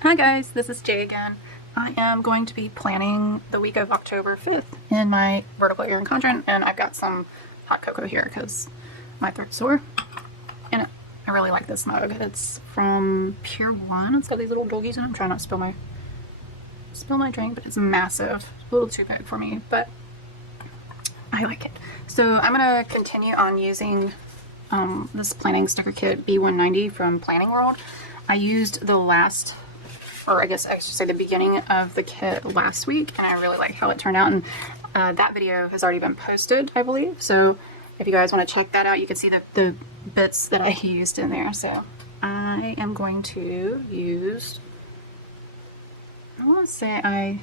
Hi guys, this is Jay again. I am going to be planning the week of October 5th in my vertical Erin Condren, and I've got some hot cocoa here because my throat's sore. And I really like this mug. It's from Pier 1. It's got these little doggies in it. I'm trying not to spill my drink, but it's massive. A little too big for me, but I like it. So I'm going to continue on using this planning sticker kit B190 from Planning World. I used the last, or I guess I should say the beginning of the kit last week, and I really like how it turned out, and that video has already been posted, I believe, so if you guys want to check that out, you can see the bits that I used in there. So I am going to use, I want to say I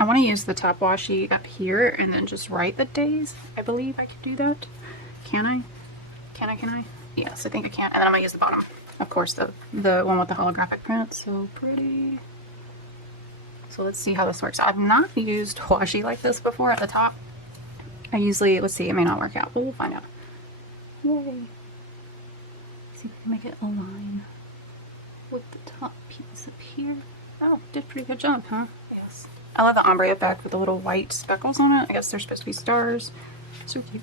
want to use the top washi up here and then just write the days. I believe I could do that. Can I? Can I? Yes, I think I can. And then I'm going to use the bottom. Of course, the one with the holographic print. So pretty. So let's see how this works. I've not used washi like this before at the top. I usually, let's see, it may not work out, but we'll find out. Yay. See if we can make it align with the top piece up here. Oh, did a pretty good job, huh? Yes. I love the ombre effect with the little white speckles on it. I guess they're supposed to be stars. So cute.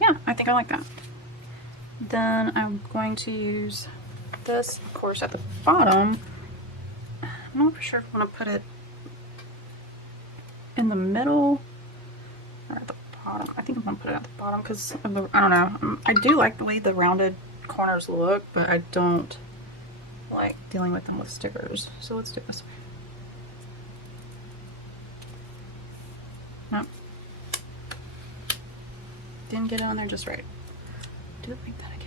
Yeah, I think I like that. Then I'm going to use this, of course, at the bottom. I'm not for sure if I want to put it in the middle or at the bottom. I think I want to put it at the bottom because of the, I don't know. I do like the way the rounded corners look, but I don't like dealing with them with stickers. So let's do it this way. Nope. Didn't get it on there just right. Do it like that again.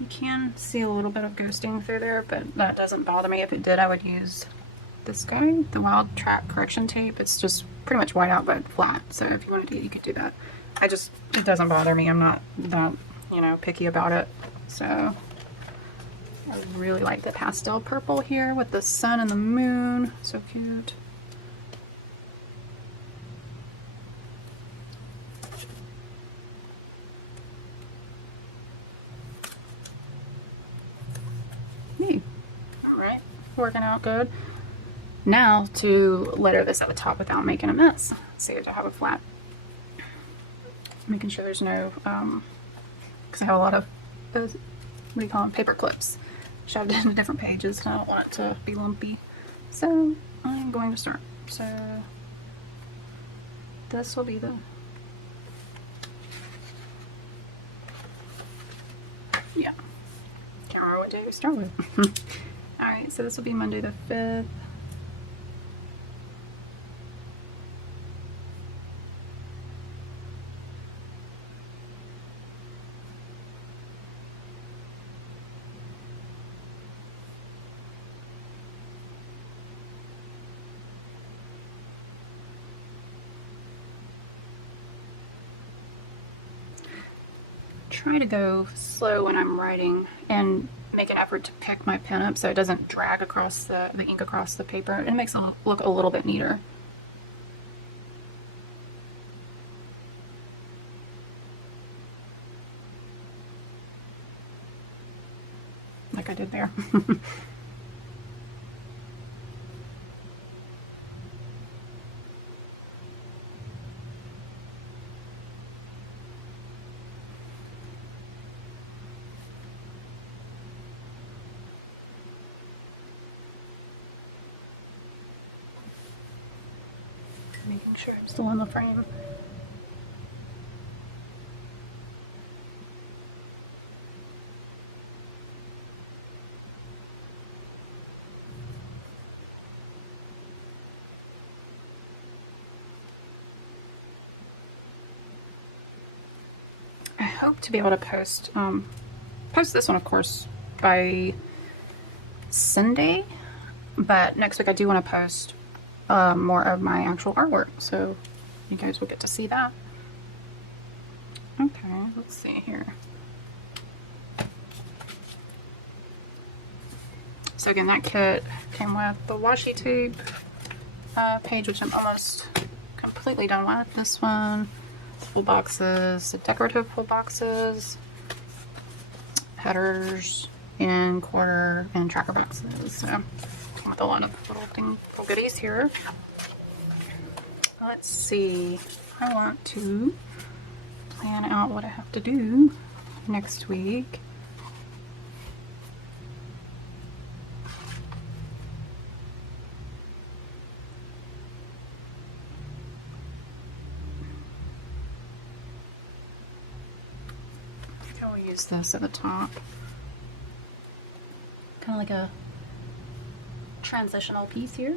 You can see a little bit of ghosting through there, but that doesn't bother me. If it did, I would use this guy, the Wild Track Correction Tape. It's just pretty much white out but flat. So if you wanted to, you could do that. It doesn't bother me. I'm not that, picky about it. So I really like the pastel purple here with the sun and the moon. So cute. Alright, working out good. Now to letter this at the top without making a mess. Let's see if I have a flat. Making sure there's no, because I have a lot of those, what do you call them, paper clips shoved into different pages, and I don't want it to be lumpy. So I'm going to start. So this will be the, yeah, can't remember what day we start with. Alright, so this will be Monday the 5th. Try to go slow when I'm writing and make an effort to pick my pen up so it doesn't drag across the ink across the paper. It makes it look a little bit neater. Like I did there. Making sure I'm still in the frame. I hope to be able to post this one, of course, by Sunday, but next week I do want to post more of my actual artwork, so you guys will get to see that. Okay, let's see here. So again, that kit came with the washi tape page, which I'm almost completely done with. This one, full boxes, the decorative full boxes, headers, and quarter, and tracker boxes. So came with a lot of little goodies here. Let's see. I want to plan out what I have to do next week. I think I'll use this at the top. Kind of like a transitional piece here.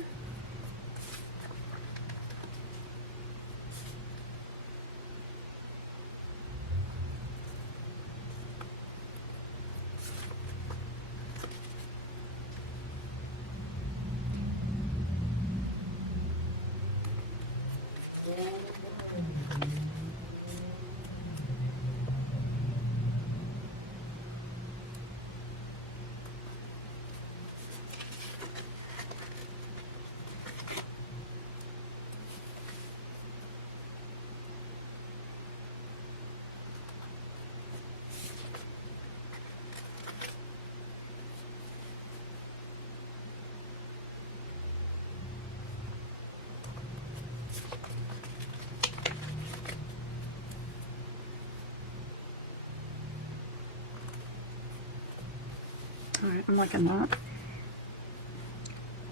Alright, I'm liking that.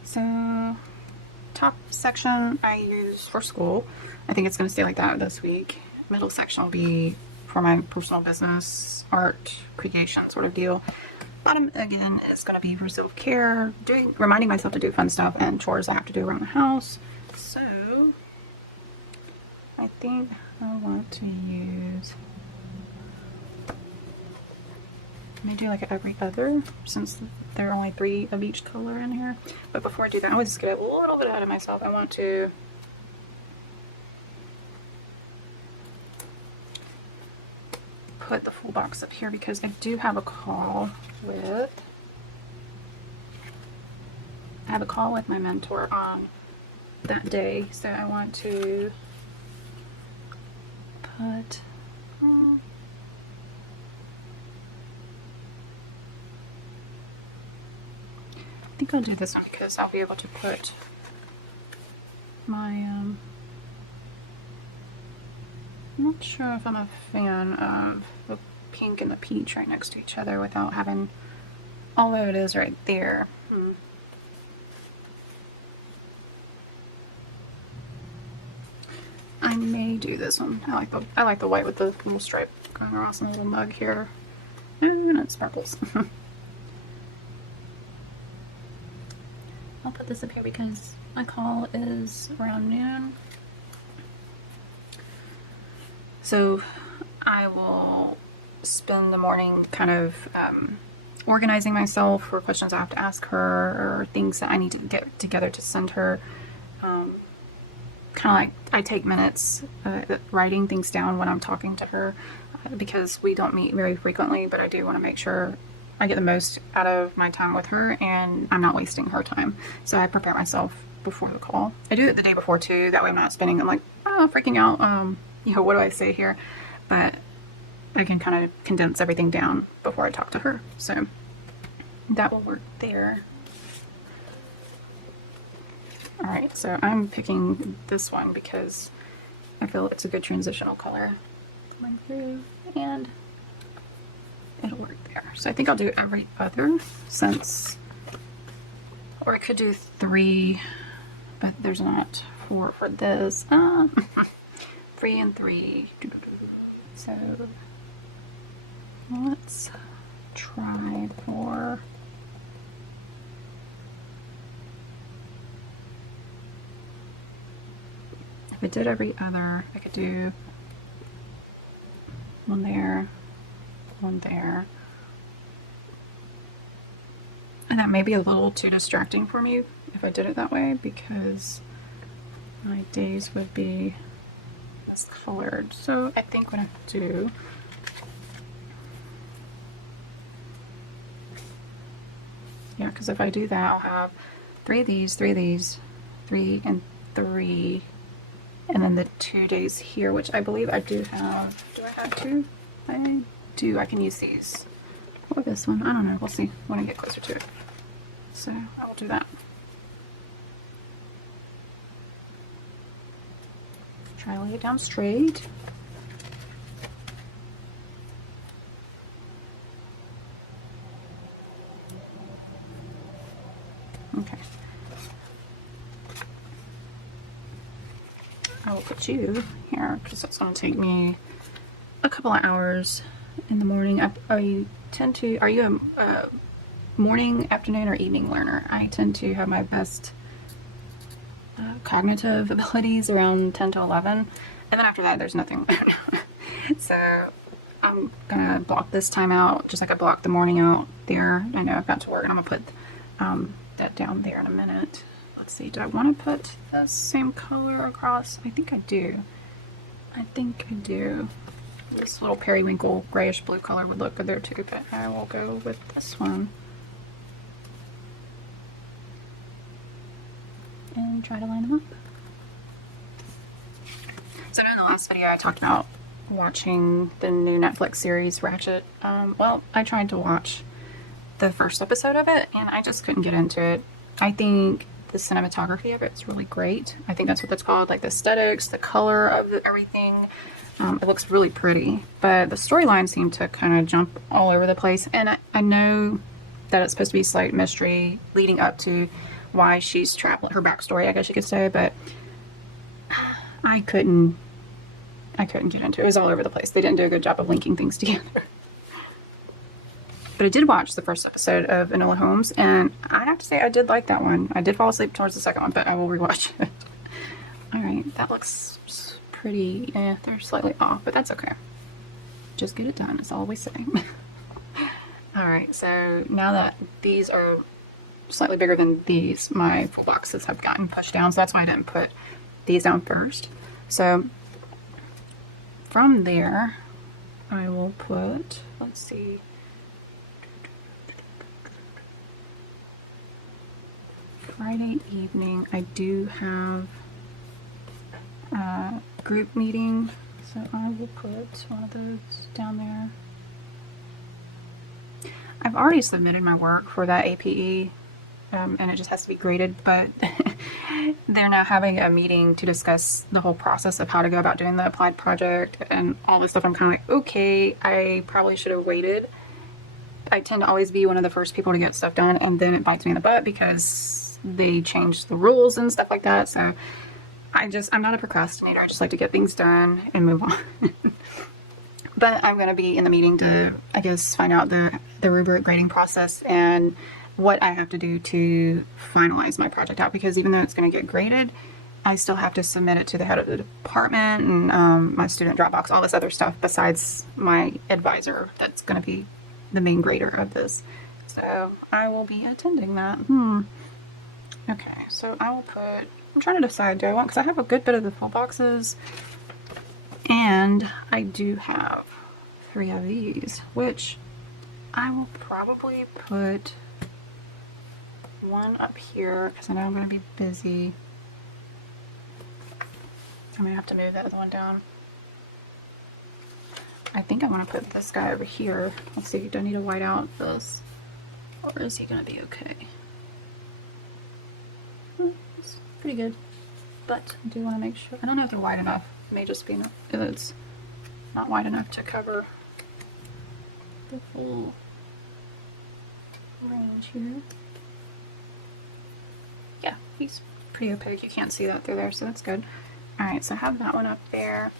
So, top section I use for school. I think it's going to stay like that this week. Middle section will be for my personal business, art, creation sort of deal. Bottom, again, is going to be for self-care, reminding myself to do fun stuff and chores I have to do around the house. So, I think I want to use... I'm going to do like every other, since there are only 3 of each color in here. But before I do that, I always just get a little bit ahead of myself. I want to put the full box up here because I do have a call with... I have a call with my mentor on that day, so I want to put... I think I'll do this one because I'll be able to put my, I'm not sure if I'm a fan of the pink and the peach right next to each other without having, although it is right there. I may do this one. I like the white with the little stripe going across in a little mug here. And it sparkles. I'll put this up here because my call is around noon. So I will spend the morning kind of organizing myself for questions I have to ask her or things that I need to get together to send her. Kind of like I take minutes writing things down when I'm talking to her because we don't meet very frequently, but I do want to make sure I get the most out of my time with her and I'm not wasting her time. So I prepare myself before the call. I do it the day before too, that way I'm not spending, I'm like, oh, freaking out, you know, what do I say here? But I can kind of condense everything down before I talk to her. So that will work there. Alright, so I'm picking this one because I feel it's a good transitional color coming through and it'll work there. So I think I'll do every other since, or I could do 3, but there's not 4 for this. 3 and 3. So let's try for if I did every other, I could do one there, one there. And that may be a little too distracting for me if I did it that way because my days would be miscolored. So I think what I do Yeah, because if I do that, I'll have 3 of these, 3 of these, 3 and 3, and then the 2 days here, which I believe I do have. Do I have 2? I do. I can use these. Or this one. I don't know. We'll see when I get closer to it. So I will do that. Try to lay it down straight. Okay. I will put you here because that's going to take me a couple of hours in the morning. I tend to, are you a morning, afternoon, or evening learner? I tend to have my best cognitive abilities around 10 to 11. And then after that, there's nothing. So I'm going to block this time out just like I blocked the morning out there. I know I've got to work and I'm going to put that down there in a minute. Let's see, do I want to put the same color across? I think I do. I think I do. This little periwinkle grayish blue color would look good there too, but I will go with this one. And try to line them up. So in the last video I talked about watching the new Netflix series Ratched. Well, I tried to watch the first episode of it and I just couldn't get into it. I think the cinematography of it's really great. I think that's what it's called, like the aesthetics, the color of everything. It looks really pretty, but the storyline seemed to kind of jump all over the place. And I know that it's supposed to be slight mystery leading up to why she's traveling, her backstory, I guess you could say, but I couldn't get into it. It was all over the place. They didn't do a good job of linking things together. But I did watch the first episode of Enola Holmes, and I have to say I did like that one. I did fall asleep towards the second one, but I will rewatch it. Alright, that looks pretty, they're slightly off, but that's okay. Just get it done, that's all we say. Alright, so now that these are slightly bigger than these, my full boxes have gotten pushed down, so that's why I didn't put these down first. So from there, I will put, let's see, Friday evening, I do have a group meeting, so I will put one of those down there. I've already submitted my work for that APE, and it just has to be graded, but they're now having a meeting to discuss the whole process of how to go about doing the applied project and all this stuff. I'm kind of like, okay, I probably should have waited. I tend to always be one of the first people to get stuff done, and then it bites me in the butt because they change the rules and stuff like that. So I'm not a procrastinator. I just like to get things done and move on. But I'm going to be in the meeting to, I guess, find out the rubric grading process and what I have to do to finalize my project out, because even though it's going to get graded, I still have to submit it to the head of the department and my student Dropbox, all this other stuff besides my advisor that's going to be the main grader of this. So I will be attending that. Okay, so I will put, I'm trying to decide, do I want, because I have a good bit of the full boxes, and I do have 3 of these, which I will probably put one up here, because I know I'm going to be busy. I'm going to have to move that other one down. I think I want to put this guy over here. Let's see, do I need to white out this? Or is he going to be okay? It's pretty good. But I do want to make sure. I don't know if they're wide enough. It may just be enough. It's not wide enough to cover the full range here. Yeah, he's pretty opaque. You can't see that through there, so that's good. Alright, so I have that one up there.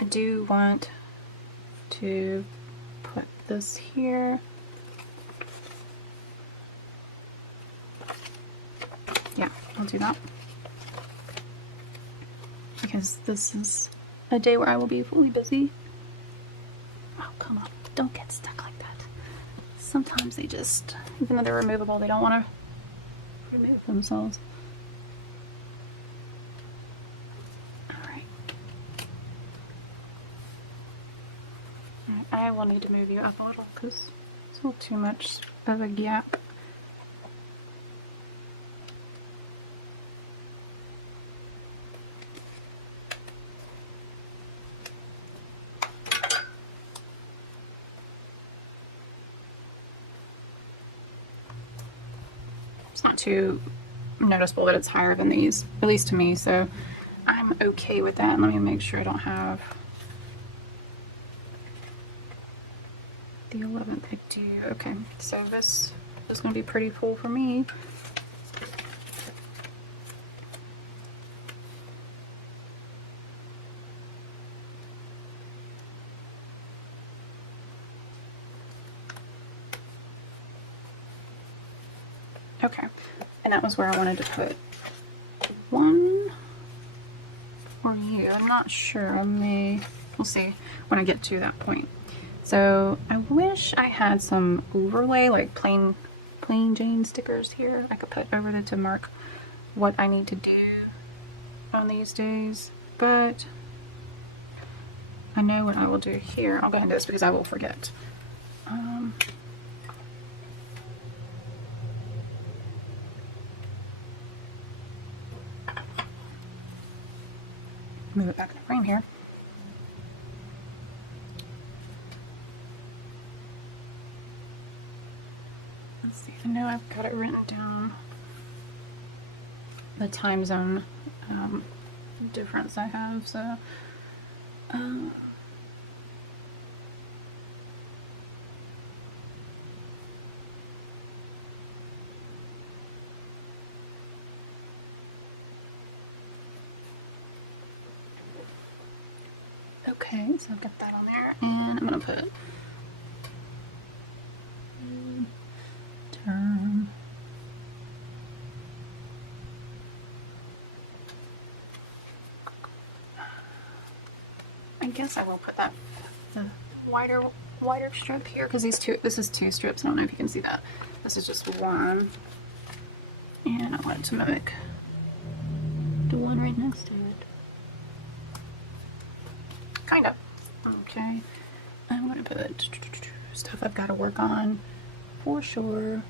I do want to put this here. Yeah, I'll do that. Because this is a day where I will be fully busy. Oh, come on. Don't get stuck like that. Sometimes they just, even though they're removable, they don't want to remove themselves. Alright. I will need to move you up a little because it's a little too much of a gap. It's not too noticeable that it's higher than these, at least to me, so I'm okay with that. Let me make sure I don't have the 11th. I do. Okay, so this is going to be pretty full for me. Okay, and that was where I wanted to put one or you. I'm not sure. We'll see when I get to that point. So I wish I had some overlay, like plain Jane stickers here I could put over to mark what I need to do on these days, but I know what I will do here. I'll go ahead and do this because I will forget. Move it back in the frame here. Let's see, I know I've got it written down, the time zone difference I have, so okay, so I've got that on there, and I'm gonna put term. I guess I will put that the wider strip here because this is two strips. I don't know if you can see that. This is just one, and I want it to mimic the one right next to it. Kind of. Okay. I'm gonna put stuff I've got to work on for sure.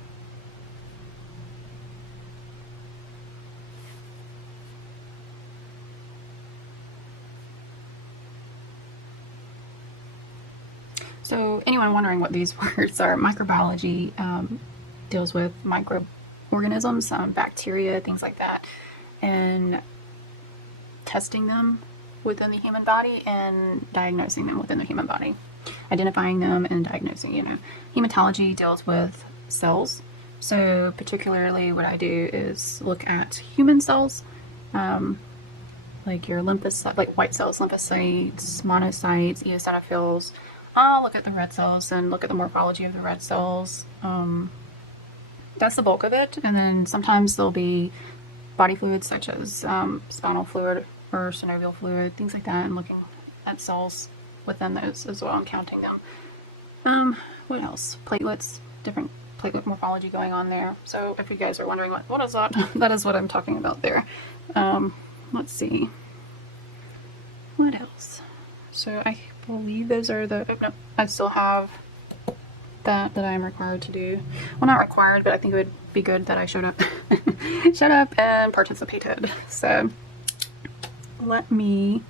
So anyone wondering what these words are, microbiology deals with microorganisms, bacteria, things like that, and testing them within the human body and diagnosing them within the human body, identifying them and diagnosing. Hematology deals with cells. So particularly what I do is look at human cells, like your lymphocytes, like white cells, lymphocytes, monocytes, eosinophils. I'll look at the red cells and look at the morphology of the red cells. That's the bulk of it. And then sometimes there'll be body fluids such as spinal fluid or synovial fluid, things like that, and looking at cells within those as well and counting them. What else? Platelets, different platelet morphology going on there. So if you guys are wondering what is that, that is what I'm talking about there. Let's see. What else? So I believe those are the, oh, no, I still have that I am required to do. Well, not required, but I think it would be good that I showed up, and participated. So let me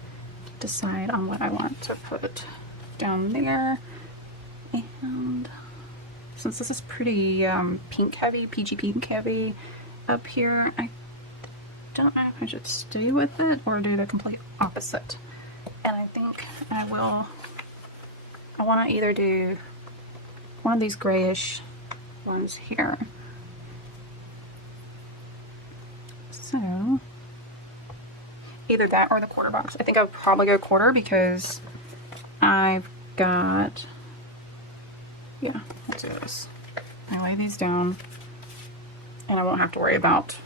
decide on what I want to put down there. And since this is pretty pink heavy, peachy pink heavy up here, I don't know if I should stay with it or do the complete opposite. And I think I want to either do one of these grayish ones here. So either that or the quarter box. I think I would probably go quarter because I've got, yeah, let's do this. I lay these down and I won't have to worry about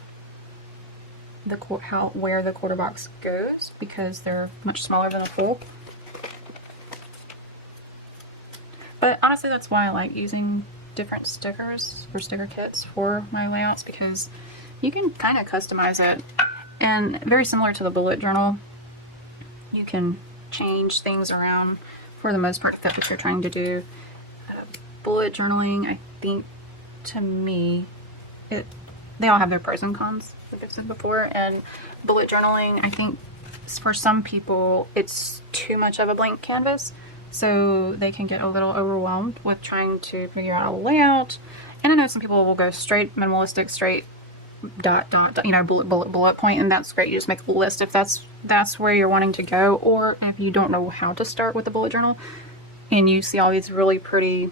where the quarter box goes because they're much smaller than a full. But honestly, that's why I like using different stickers or sticker kits for my layouts, because you can kind of customize it. And very similar to the bullet journal, you can change things around for the most part to fit what you're trying to do. Bullet journaling, I think, to me, they all have their pros and cons, like I've said before, and bullet journaling, I think for some people it's too much of a blank canvas, so they can get a little overwhelmed with trying to figure out a layout. And I know some people will go straight minimalistic, straight dot, dot, dot, you know, bullet, bullet, bullet point, and that's great. You just make a list if that's where you're wanting to go, or if you don't know how to start with a bullet journal and you see all these really pretty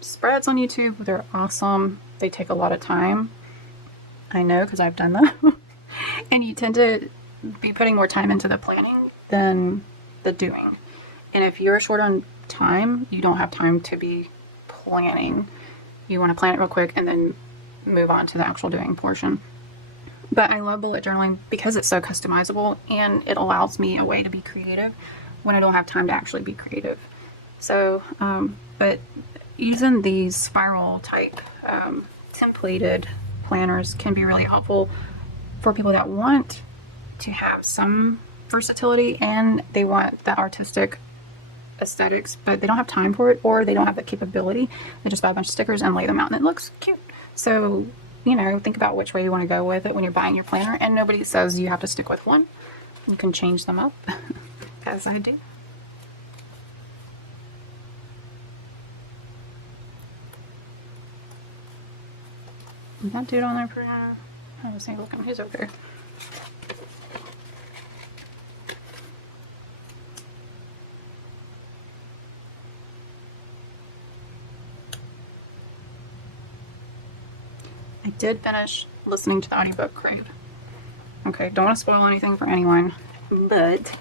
spreads on YouTube. They're awesome. They take a lot of time. I know, because I've done them. And you tend to be putting more time into the planning than the doing. And if you're short on time, you don't have time to be planning. You want to plan it real quick and then move on to the actual doing portion. But I love bullet journaling because it's so customizable and it allows me a way to be creative when I don't have time to actually be creative. So, but using these spiral type templated planners can be really helpful for people that want to have some versatility and they want that artistic aesthetics, but they don't have time for it, or they don't have the capability. They just buy a bunch of stickers and lay them out and it looks cute. So, you know, think about which way you want to go with it when you're buying your planner, and nobody says you have to stick with one. You can change them up as I do. Is that dude on there for now? I was thinking, look, who's over there? I did finish listening to the audiobook Crave. Okay, don't want to spoil anything for anyone, but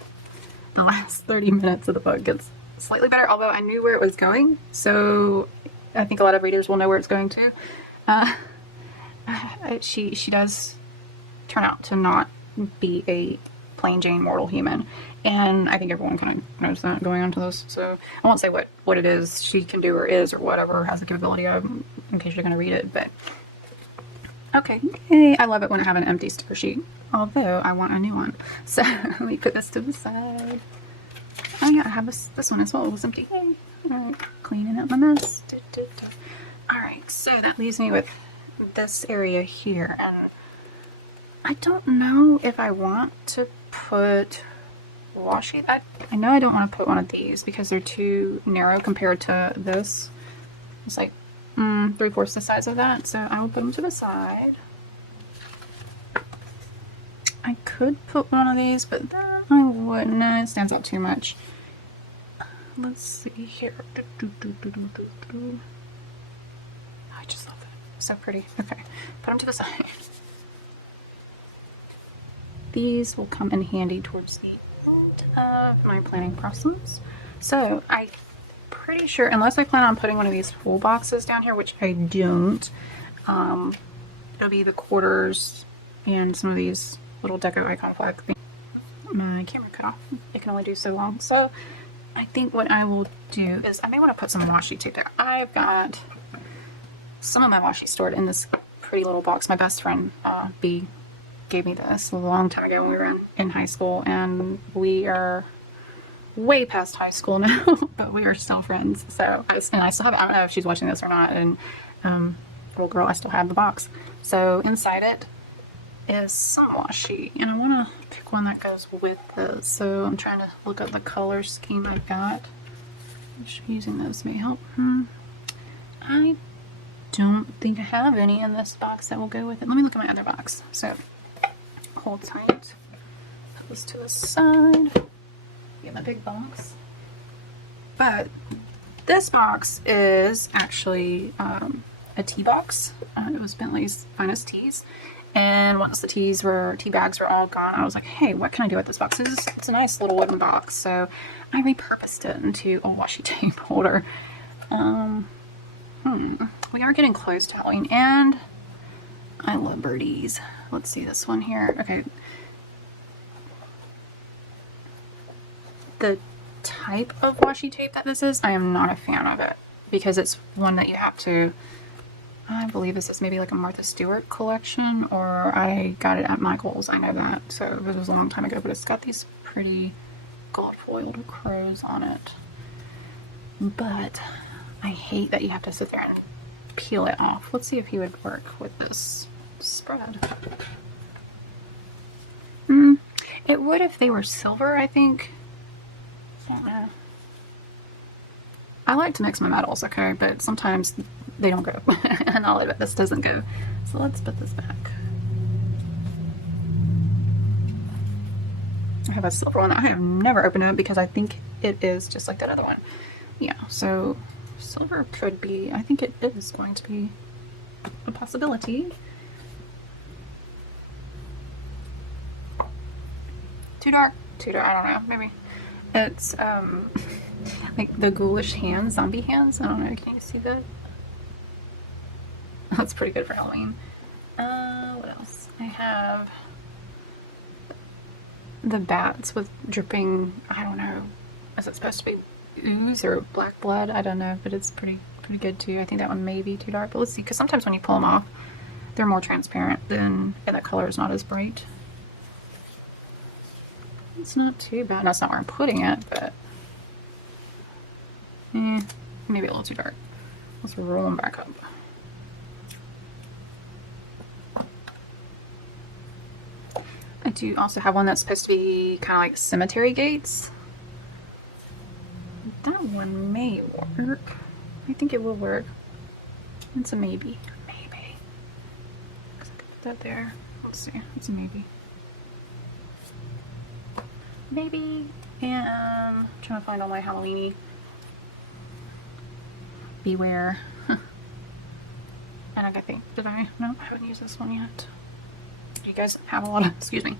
the last 30 minutes of the book gets slightly better, although I knew where it was going, so I think a lot of readers will know where it's going to. She does turn out to not be a plain Jane mortal human, and I think everyone kind of knows that going on to this, so I won't say what it is she can do or is or whatever, has the capability of, in case you're going to read it, but okay. Yay. I love it when I have an empty sticker sheet, although I want a new one. So let me put this to the side. Oh yeah, I have this one as well. It was empty. Yay. Alright, cleaning up my mess. Alright, so that leaves me with this area here, and I don't know if I want to put washi. I know I don't want to put one of these because they're too narrow compared to this. It's like 3/4 the size of that, so I will put them to the side. I could put one of these, but then I wouldn't. Nah, it stands out too much. Let's see here. I just love it. So pretty. Okay, put them to the side. These will come in handy towards the end of my planning process. So I'm pretty sure, unless I plan on putting one of these full boxes down here, which I don't, it'll be the quarters and some of these little deco icon flag things. My camera cut off. It can only do so long. So I think what I will do is I may want to put some washi tape there. I've got some of my washi stored in this pretty little box. My best friend, B, gave me this a long time ago when we were in high school, and we are way past high school now, but we are still friends. So I still have, I don't know if she's watching this or not, and little girl, I still have the box. So inside it is some washi, and I want to pick one that goes with this. So I'm trying to look at the color scheme I've got. Using those may help. I don't think I have any in this box that will go with it. Let me look at my other box. So hold tight. Put this to the side. Get my big box. But this box is actually a tea box. It was Bentley's Finest Teas. And once the tea bags were all gone, I was like, hey, what can I do with this box? It's a nice little wooden box. So I repurposed it into a washi tape holder. We are getting close to Halloween, and I love birdies. Let's see this one here. Okay. The type of washi tape that this is, I am not a fan of it, because it's one that you have to, I believe this is maybe like a Martha Stewart collection, or I got it at Michael's, I know that, so it was a long time ago, but it's got these pretty gold foiled crows on it. But I hate that you have to sit there and peel it off. Let's see if he would work with this spread. It would if they were silver, I think. I don't know. I like to mix my metals, okay, but sometimes they don't go. And I'll admit this doesn't go. So let's put this back. I have a silver one that I have never opened up because I think it is just like that other one. Yeah, so silver could be, I think it is going to be a possibility. Too dark? Too dark, I don't know, maybe. It's like the ghoulish hands, zombie hands. I don't know, can you see that? That's pretty good for Halloween. What else? I have the bats with dripping, I don't know, is it supposed to be ooze or black blood? I don't know, but it's pretty good too. I think that one may be too dark, but let's see, because sometimes when you pull them off, they're more transparent and the color is not as bright. It's not too bad. That's not where I'm putting it, but maybe a little too dark. Let's roll them back up. I do also have one that's supposed to be kind of like cemetery gates. That one may work. I think it will work. It's a maybe. Maybe. I can put that there. Let's see. It's a maybe. Maybe. And I'm trying to find all my Halloweeny. Beware. And I think, did I? No, I haven't used this one yet. You guys have a lot of, excuse me.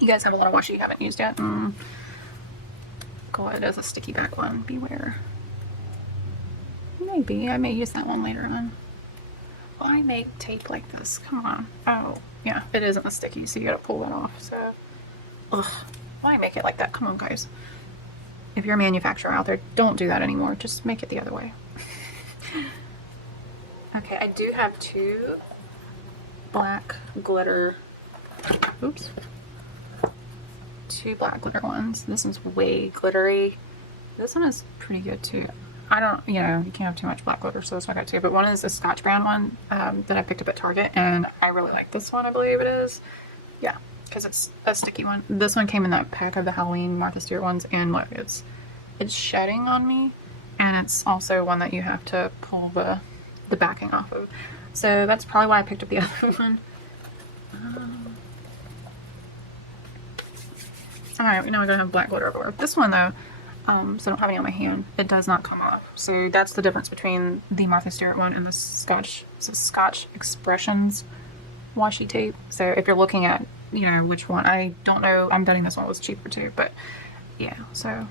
You guys have a lot of washi you haven't used yet. Go ahead as a sticky back one. Beware. Maybe. I may use that one later on. Why make tape like this? Come on. Oh, yeah. It isn't a sticky, so you gotta pull that off. So, ugh. Why make it like that? Come on, guys. If you're a manufacturer out there, don't do that anymore. Just make it the other way. Okay, I do have two black glitter. Oops. Two black glitter ones. This one's way glittery. This one is pretty good too. I don't, you know, you can't have too much black glitter, so it's not good too. But one is a Scotch brand one that I picked up at Target, and I really like this one, I believe it is. Yeah, because it's a sticky one. This one came in that pack of the Halloween Martha Stewart ones, and look, it's shedding on me, and it's also one that you have to pull the backing off of. So that's probably why I picked up the other one. Alright, now we're going to have black glitter everywhere. This one though, so I don't have any on my hand, it does not come off. So that's the difference between the Martha Stewart one and the Scotch Expressions washi tape. So if you're looking at, you know, which one, I don't know, I'm betting this one was cheaper too, but yeah, so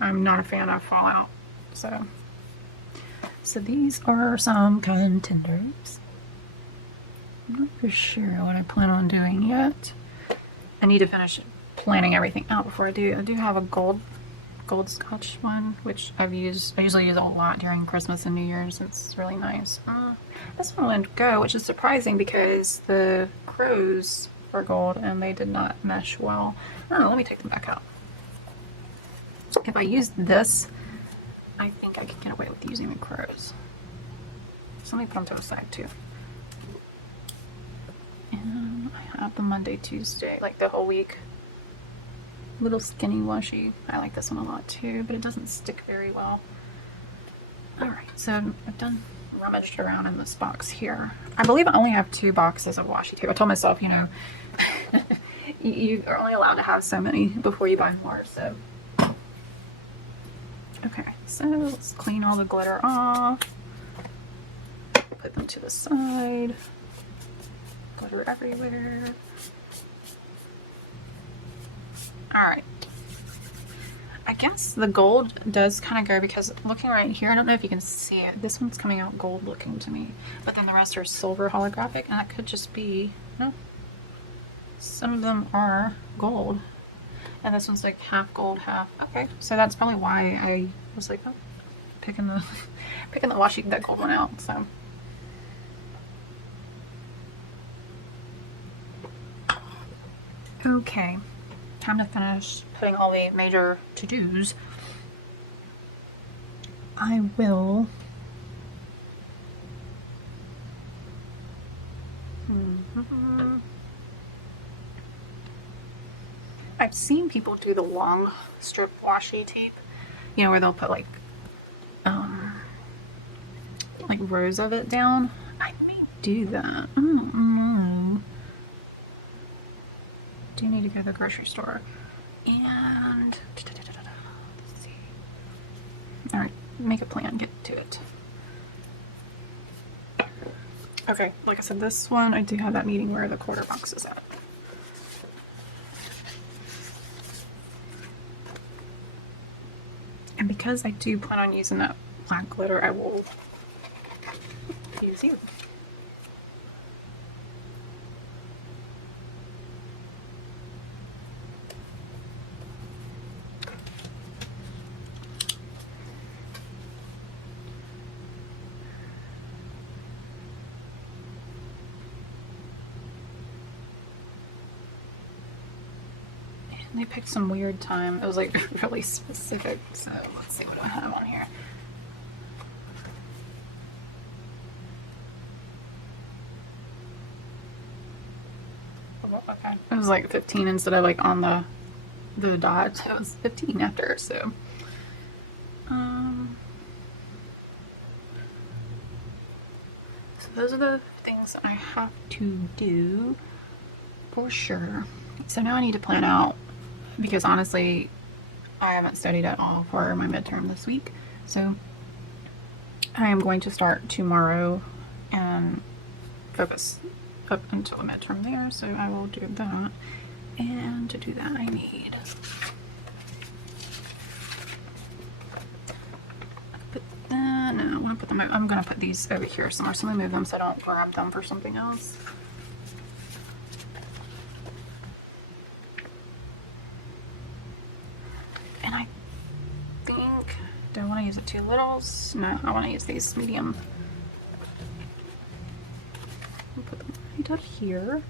I'm not a fan of Fallout. So these are some contenders. I'm not for sure what I plan on doing yet. I need to finish planning everything out before I do. I do have a gold Scotch one, which I usually use a lot during Christmas and New Year's. It's really nice. This one went go, which is surprising because the crows are gold and they did not mesh well. Oh, let me take them back out. If I used this, I think I can get away with using the crows. So let me put them to the side too. And I have the Monday, Tuesday, like the whole week. Little skinny washi. I like this one a lot too, but it doesn't stick very well. Alright, so I've done rummaged around in this box here. I believe I only have 2 boxes of washi tape. I told myself, you know, you are only allowed to have so many before you buy more, so. Okay, so let's clean all the glitter off. Put them to the side. Glitter everywhere. Alright. I guess the gold does kind of go because looking right here, I don't know if you can see it. This one's coming out gold looking to me. But then the rest are silver holographic, and that could just be, no. Some of them are gold. And this one's like half gold, half. Okay, so that's probably why I was like, oh, picking the washi, that gold one out. So okay, time to finish putting all the major to-dos. I will. I've seen people do the long strip washi tape, you know, where they'll put like rows of it down. I may do that. I don't know. do need to go to the grocery store. And let's see. All right, make a plan, get to it. Okay, like I said, this one I do have that meeting where the quarter box is at. And because I do plan on using that black glitter, I will use you. They picked some weird time. It was like really specific. So let's see what I have on here. Okay. It was like 15 instead of like on the dot. It was 15 after. So so those are the things that I have to do for sure. So now I need to plan out, because honestly, I haven't studied at all for my midterm this week. So I am going to start tomorrow and focus up until a midterm there. So I will do that. And to do that, I need no, I want to put them. I'm going to put these over here somewhere. So I'm going to move them so I don't grab them for something else. And I think, do I want to use the 2 littles? No, I want to use these medium. I'll put them right up here.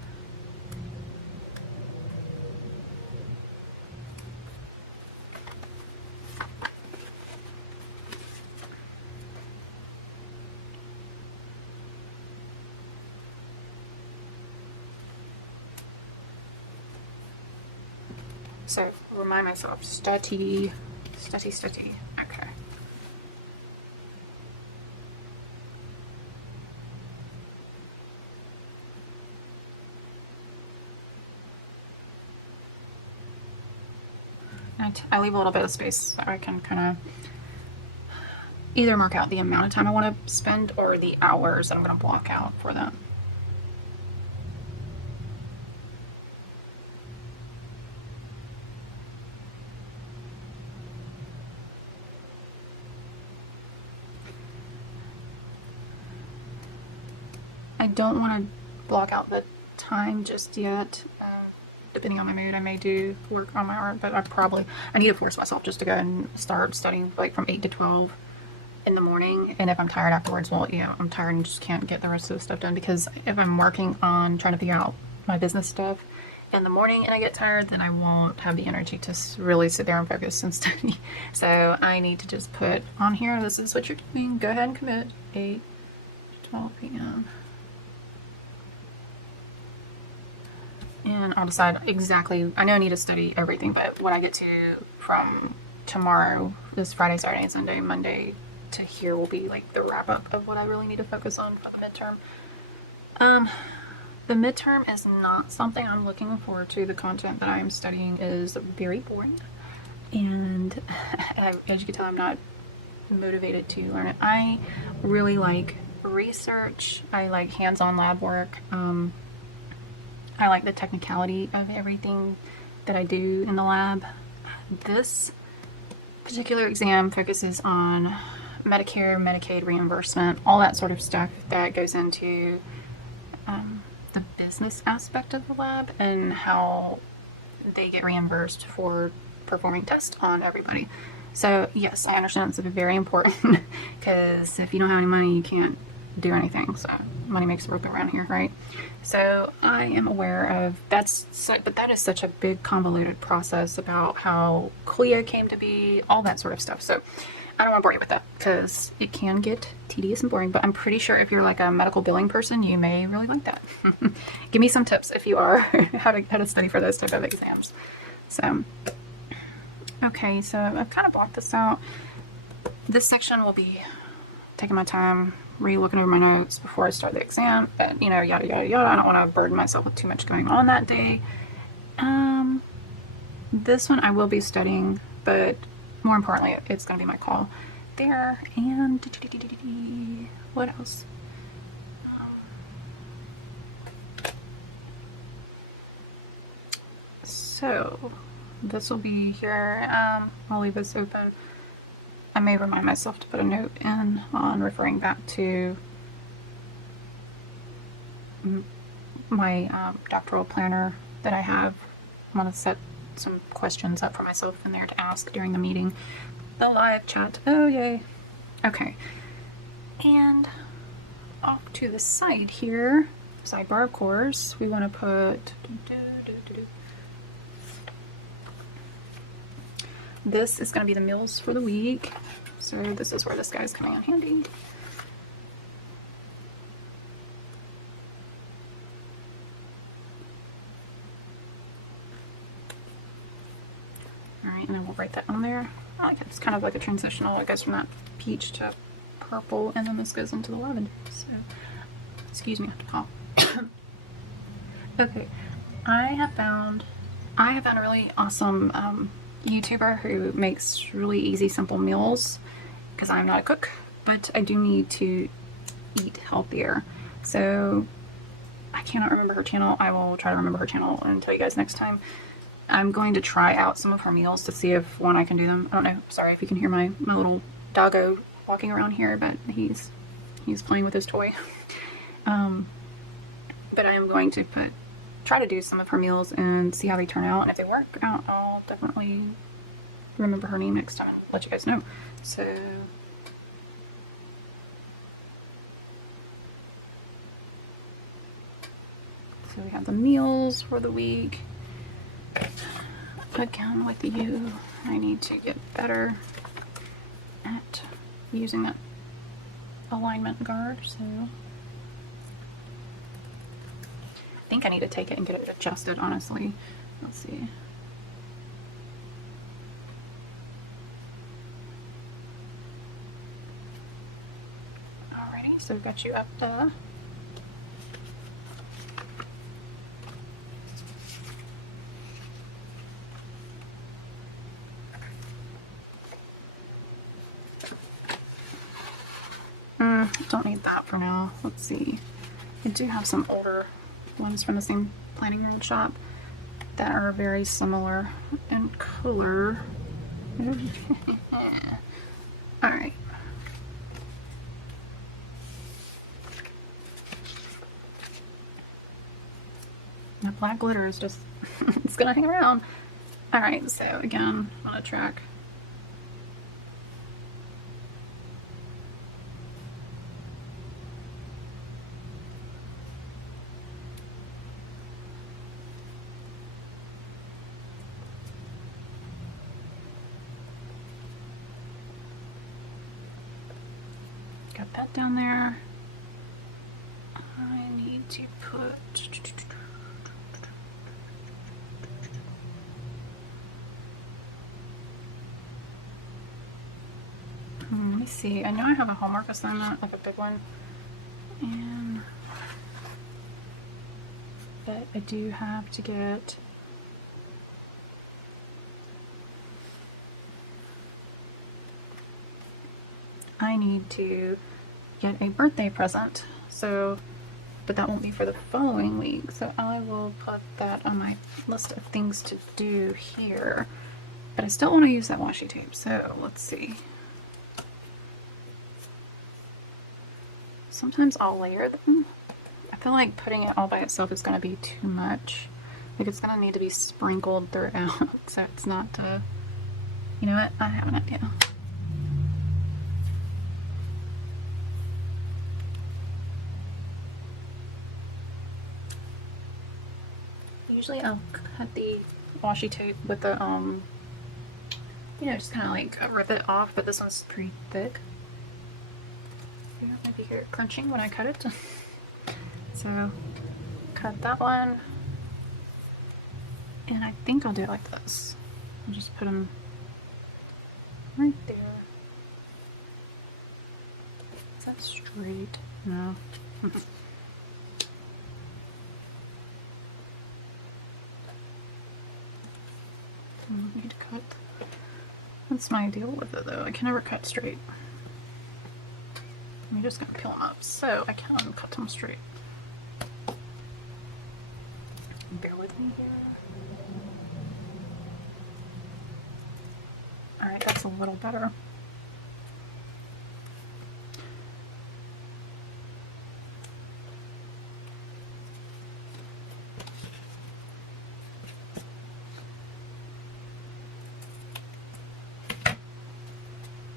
So remind myself, study. Okay. I leave a little bit of space so I can kind of either mark out the amount of time I want to spend or the hours that I'm going to block out for them. I don't want to block out the time just yet. Depending on my mood, I may do work on my art, but I need to force myself just to go and start studying like from 8 to 12 in the morning. And if I'm tired afterwards, well, yeah, I'm tired and just can't get the rest of the stuff done, because if I'm working on trying to figure out my business stuff in the morning and I get tired, then I won't have the energy to really sit there and focus and study. So I need to just put on here, this is what you're doing. Go ahead and commit. 8 to 12 p.m. And I'll decide exactly. I know I need to study everything, but what I get to from tomorrow, this Friday, Saturday, and Sunday, Monday to here will be like the wrap up of what I really need to focus on for the midterm. The midterm is not something I'm looking forward to. The content that I'm studying is very boring, and as you can tell, I'm not motivated to learn it. I really like research. I like hands-on lab work. I like the technicality of everything that I do in the lab. This particular exam focuses on Medicare, Medicaid reimbursement, all that sort of stuff that goes into the business aspect of the lab and how they get reimbursed for performing tests on everybody. So yes, I understand it's very important, because if you don't have any money, you can't do anything. So money makes the work go around here, right? So I am aware of but that is such a big convoluted process about how CLIA came to be, all that sort of stuff. So I don't want to bore you with that, because it can get tedious and boring, but I'm pretty sure if you're like a medical billing person, you may really like that. Give me some tips if you are, how to study for those type of exams. So okay, so I've kind of blocked this out. This section will be taking my time, re-looking over my notes before I start the exam, and yada yada yada. I don't want to burden myself with too much going on that day. This one I will be studying, but more importantly, it's going to be my call there. And what else? So this will be here. I'll leave this open. I may remind myself to put a note in on referring back to my doctoral planner that I have. I'm going to set some questions up for myself in there to ask during the meeting. The live chat. Oh, yay. Okay. And off to the side here, sidebar of course, we want to put this is going to be the meals for the week. So this is where this guy's coming in handy. Alright, and then we'll write that on there. I like it. It's kind of like a transitional. It goes from that peach to purple, and then this goes into the lavender. So, excuse me, I have to cough. Okay, I have found a really awesome YouTuber who makes really easy, simple meals, because I'm not a cook, but I do need to eat healthier. So I cannot remember her channel. I will try to remember her channel and tell you guys next time. I'm going to try out some of her meals to see if one I can do them. I don't know. Sorry if you can hear my little doggo walking around here, but he's playing with his toy. But I am going to try to do some of her meals and see how they turn out. And if they work out, I'll definitely remember her name next time and let you guys know. So we have the meals for the week. Again, with you, I need to get better at using that alignment guard. So I think I need to take it and get it adjusted, honestly. Let's see. Alrighty, so we've got you up there. Don't need that for now. Let's see. I do have some older ones from the same planning room shop that are very similar in color. Alright. That black glitter is just, it's gonna hang around. Alright, so again, on a track. Got that down there. I need to put... let me see. I know I have a homework assignment, like a big one. But I do have to get... I need to get a birthday present, so, but that won't be for the following week, so I will put that on my list of things to do here. But I still want to use that washi tape, so let's see. Sometimes I'll layer them. I feel like putting it all by itself is going to be too much. Like, it's going to need to be sprinkled throughout, so it's not, you know what, I have an idea. Usually I'll cut the washi tape with the, you know, just kind of like rip it off, but this one's pretty thick. You might be hear it crunching when I cut it. So, cut that one. And I think I'll do it like this. I'll just put them right there. Is that straight? No. Need to cut. That's my deal with it though. I can never cut straight. I'm just gonna peel them up so I can cut them straight. Bear with me here. Alright, that's a little better.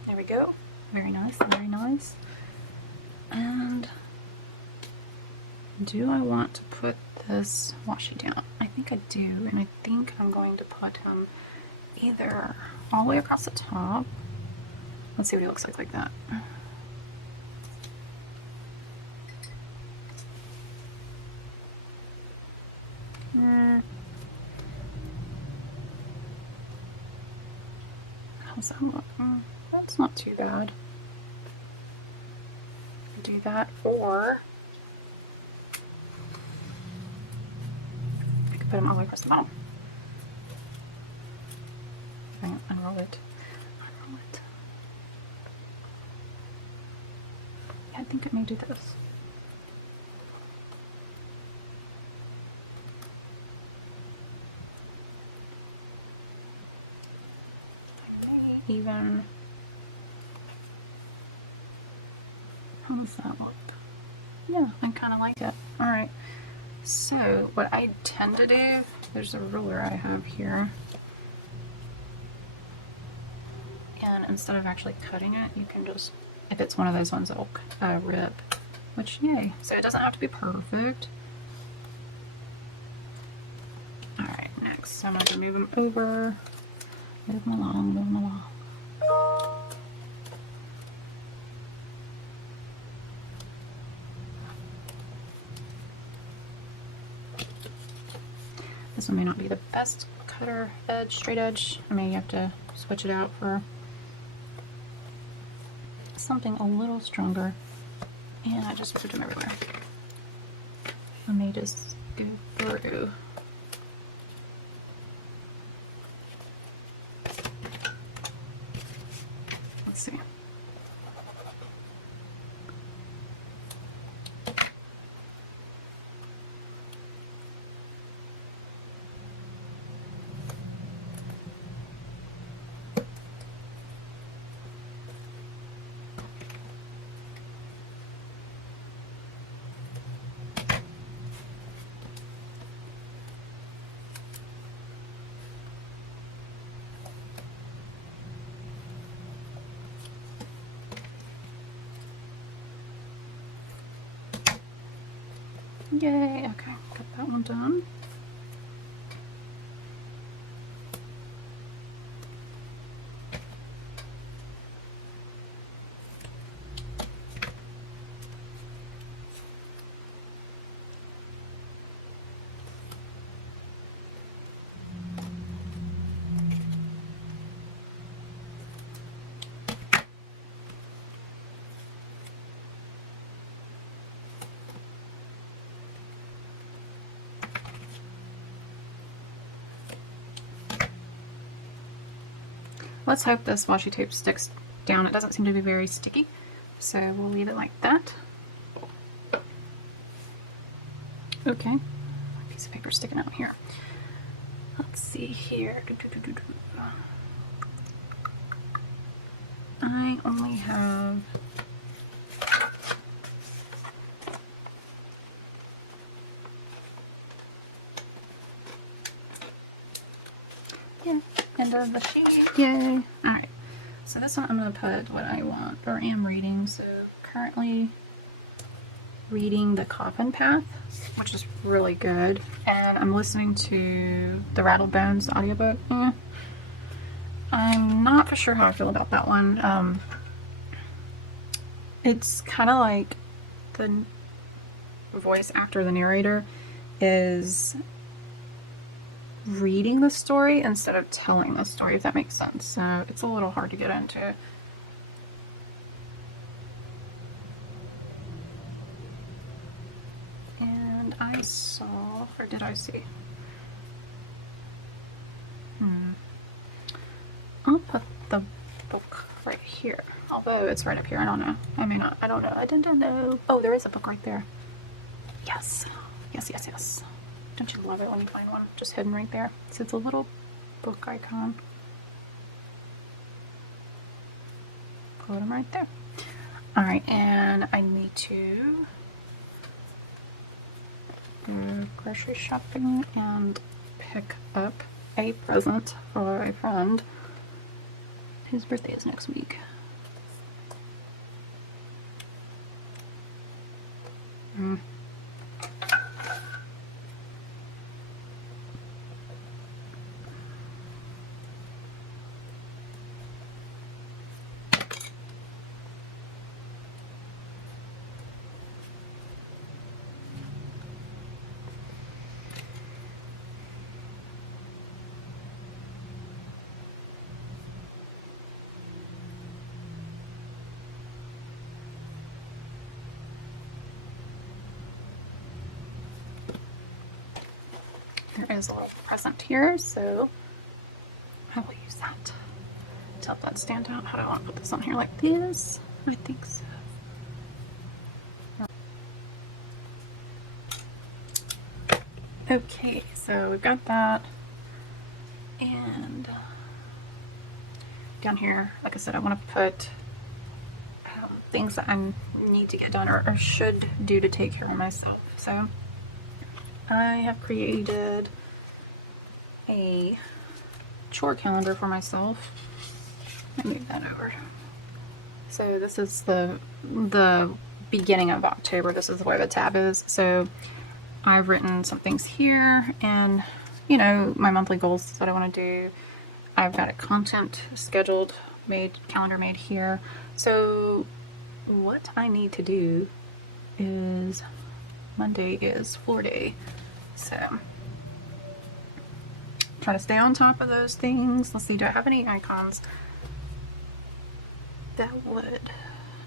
There we go. Very nice, very nice. And do I want to put this washi down? I think I do, and I think I'm going to put him either all the way across the top. Let's see what he looks like that. How's that look? That's not too bad. Do that, or I could put them all the way across the bottom. Right, unroll it. Unroll it. Yeah, I think it may do this. Even how does that look? Yeah, I kind of like it. Alright, so what I tend to do, there's a ruler I have here, and instead of actually cutting it, you can just, if it's one of those ones that'll rip, which yay. So it doesn't have to be perfect. Alright, next I'm going to move them over, move them along, move them along. This one may not be the best cutter edge, straight edge. I may have to switch it out for something a little stronger. And I just moved them everywhere. I may just go through. Let's see. Yay, okay, got that one done. Let's hope this washi tape sticks down. It doesn't seem to be very sticky, so we'll leave it like that. Okay, piece of paper sticking out here. Let's see here. I only have end of the sheet. Yay! Alright, so this one I'm going to put what I want, or am reading. So currently reading The Coffin Path, which is really good. And I'm listening to the Rattled Bones audiobook. I'm not for sure how I feel about that one. It's kind of like the voice actor, the narrator, is reading the story instead of telling the story, if that makes sense. So it's a little hard to get into. And I saw, or did I see? here. Although it's right up here. I don't know. I may not. I don't know. I don't know. Oh, there is a book right there. Yes. Yes, yes, yes. Don't you love it when you find one just hidden right there? So it's a little book icon. Put them right there. Alright, and I need to go grocery shopping and pick up a present for a friend. His birthday is next week. There is a little present here, so I will use that to help that stand out. How do I want to put this on here? Like this? I think so. Okay, so we've got that. And down here, like I said, I want to put things that I need to get done or should do to take care of myself. So I have created a chore calendar for myself. Let me move that over. So this is the beginning of October. This is where the tab is. So I've written some things here, and you know, my monthly goals that I want to do. I've got a content scheduled, calendar made here. So what I need to do is, Monday is floor day. So try to stay on top of those things. Let's see, do I have any icons that would,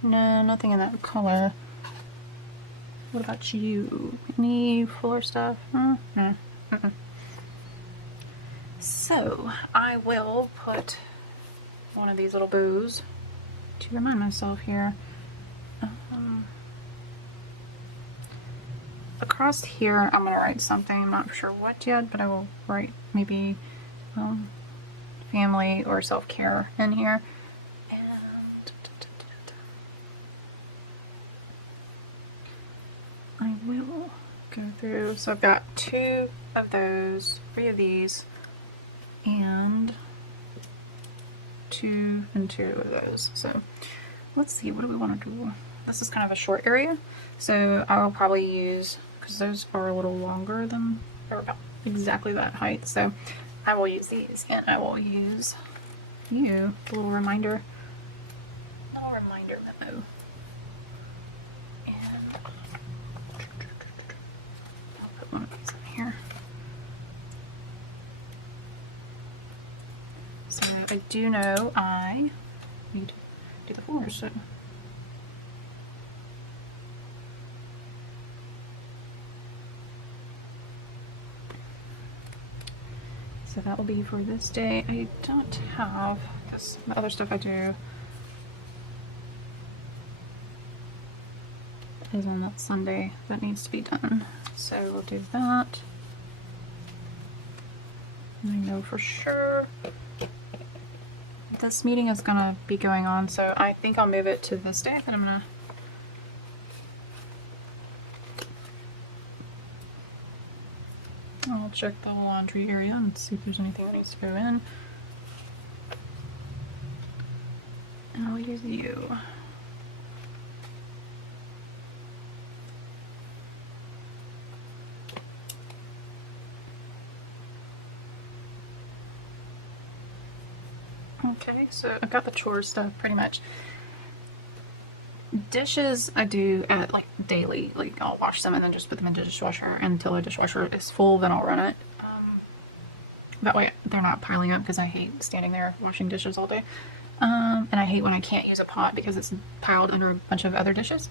no, nothing in that color. What about you? Any floor stuff? No. So I will put one of these little bows to remind myself here. Across here, I'm gonna write something. I'm not sure what yet, but I will write maybe family or self-care in here. And I will go through. So I've got 2 of those, 3 of these, and 2 and 2 of those. So let's see, what do we want to do? This is kind of a short area, so I will probably use, because those are a little longer than, they're about exactly that height, so I will use these, and I will use you, the little reminder memo. And I'll put one of these in here. So I do know I need to do the floors, so that will be for this day. I don't have, because the other stuff I do is on that Sunday that needs to be done. So we'll do that. And I know for sure this meeting is gonna be going on, so I think I'll move it to this day, but I'm gonna I'll check the laundry area and see if there's anything that needs to go in. And I'll use you. Okay, so I've got the chores stuff pretty much. Dishes I do at like daily, like I'll wash them and then just put them in the dishwasher until the dishwasher is full, then I'll run it. That way they're not piling up, because I hate standing there washing dishes all day. And I hate when I can't use a pot because it's piled under a bunch of other dishes.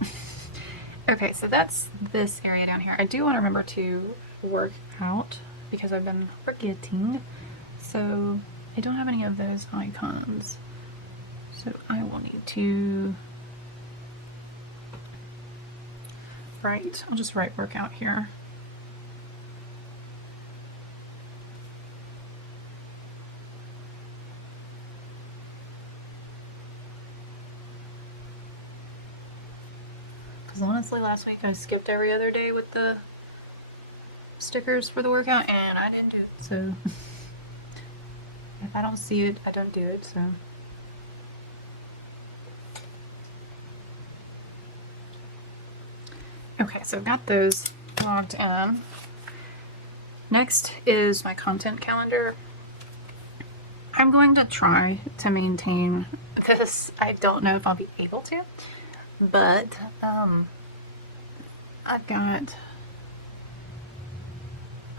Okay, so that's this area down here. I do want to remember to work out because I've been forgetting. So I don't have any of those icons. So I will need to write, I'll just write workout here. Because honestly, last week I skipped every other day with the stickers for the workout, and I didn't do it. So if I don't see it, I don't do it. So okay, so I've got those logged in. Next is my content calendar. I'm going to try to maintain this. I don't know if I'll be able to, but I've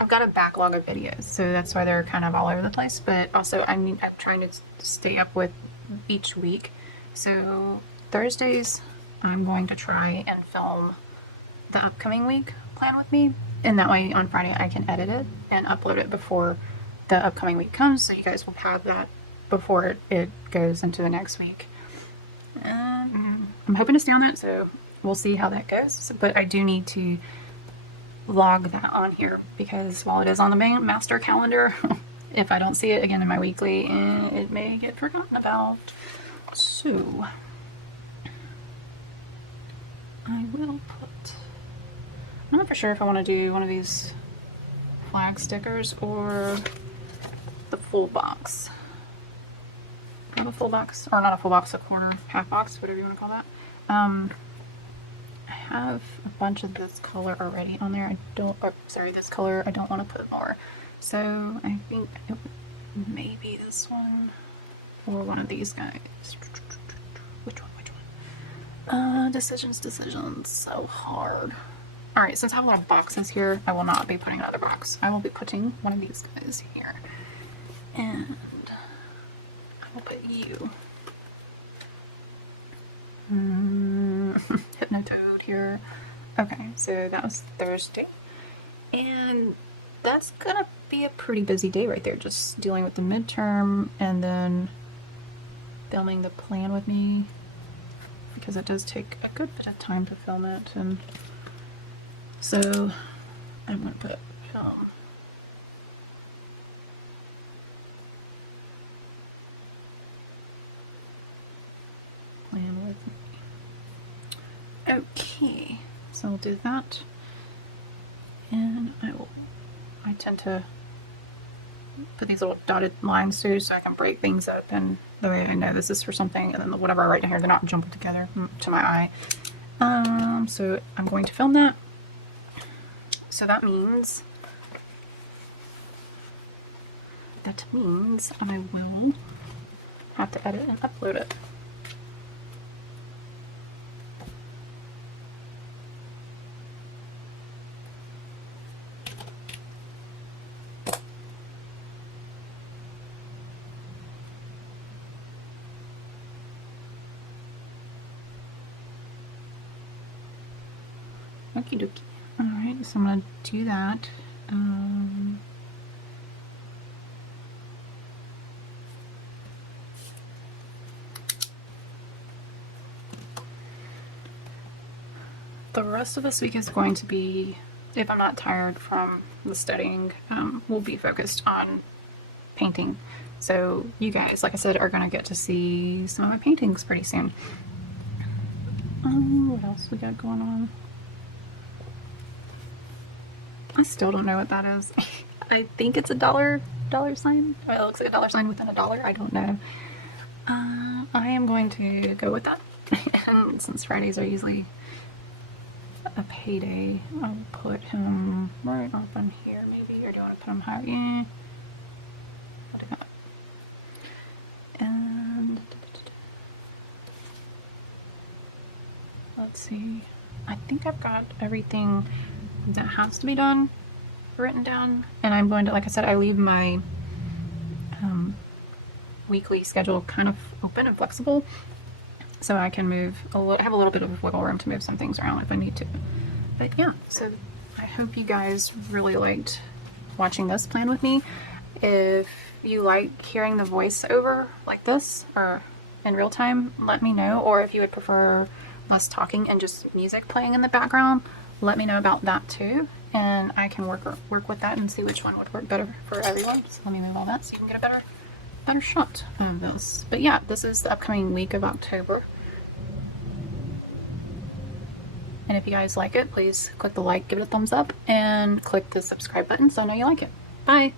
got a backlog of videos, so that's why they're kind of all over the place. But also, I'm trying to stay up with each week. So Thursdays, I'm going to try and film the upcoming week plan with me, and that way on Friday I can edit it and upload it before the upcoming week comes, so you guys will have that before it goes into the next week. I'm hoping to stay on that, so we'll see how that goes. But I do need to log that on here, because while it is on the main master calendar, if I don't see it again in my weekly, it may get forgotten about. So I will put, I'm not for sure if I want to do one of these flag stickers or the full box. I have a full box, or not a full box, a quarter, half box, whatever you want to call that. I have a bunch of this color already on there. This color, I don't want to put more. So I think maybe this one or one of these guys. Which one? Decisions. So hard. Alright, since I have a lot of boxes here, I will not be putting another box. I will be putting one of these guys here. And I will put you. Hypnotoad here. Okay, so that was Thursday. And that's gonna be a pretty busy day right there, just dealing with the midterm and then filming the plan with me, because it does take a good bit of time to film it. And so I'm gonna put film. Plan with me. Okay, so I'll do that, and I tend to put these little dotted lines too, so I can break things up, and the way I know this is for something, and then whatever I write down here, they're not jumbled together to my eye. So I'm going to film that. So that means I will have to edit and upload it. Okie dokie. Alright, so I'm going to do that. The rest of this week is going to be, if I'm not tired from the studying, we'll be focused on painting. So you guys, like I said, are going to get to see some of my paintings pretty soon. What else we got going on? I still don't know what that is. I think it's a dollar sign. Well, it looks like a dollar sign within a dollar. I don't know. I am going to go with that. And since Fridays are usually a payday, I'll put him right up in here maybe. Or do I want to put him higher? Yeah. I'll do that. And let's see. I think I've got everything that has to be done written down, and I'm going to, like I said, I leave my weekly schedule kind of open and flexible, so I can move have a little bit of wiggle room to move some things around if I need to. But yeah, so I hope you guys really liked watching this plan with me. If you like hearing the voiceover like this, or in real time, let me know. Or if you would prefer less talking and just music playing in the background, let me know about that too. And I can work with that and see which one would work better for everyone. So let me move all that so you can get a better shot of this. But yeah, this is the upcoming week of October. And if you guys like it, please click the like, give it a thumbs up, and click the subscribe button so I know you like it. Bye!